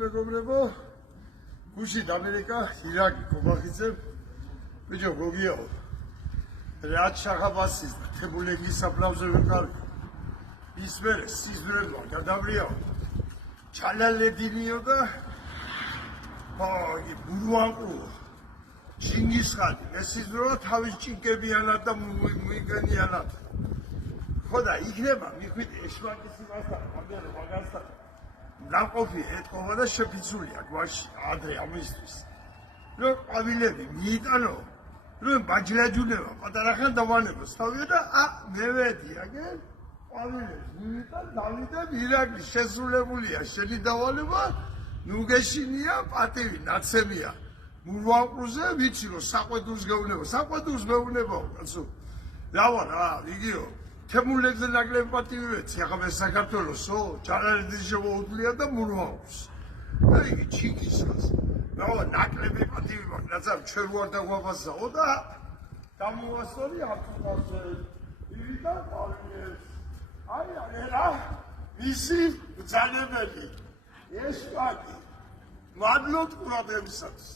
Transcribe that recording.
მეგობრებო, გუშინ ამერიკა, ირაკი, ქობახიძე, ბიჭო, გოგიაო. რაც შახაბასის და თებულენგის საფლავზე ვიყავი. ის მერე სიზმრებმა გადავრიაო. ჩალალედინიო და ბურვანყუო. ჩინგისხანი, ეს სიზმრება თავის ჭინკებიანად და მოიგენიანად. ხო და იქნება მიხვდი ეშმაკის იმასთან, მაგარი მაგასთან. ნაყოფი ეთქობა და შეფიცული აქ ვაში ადრე ამისთვის. რომ ყვავილები მიიტანო, რომ ბაჯლაჯუნება პატარა ხან დავანებოს თავია და მე ვედი აგერ ყვავილებს მიიტან დავიდებ ირაკი შესრულებულია შენი დავალება ნუ გეშინია პატივი ნაცემია მურვანყუზე ვიცი რომ საყვედურს გეუნება კაცო რავა რა იგიო თემულებზე ნაკლები პატივი ვეცი ახლა მე საქართველოსო ჯალალედის შემოუძლია და მურვანყუს და იგი ჩიკისას რავა ნაკლები პატივი მაქვს რაცამ ჩვენ ვარ დაგვაბაზაო და გამოვასწორი აფხაზზე ივიდა ყავილებს აი რა ვისი ბრძანებელი ეს პატი მადლობთ ყურადღებისათვის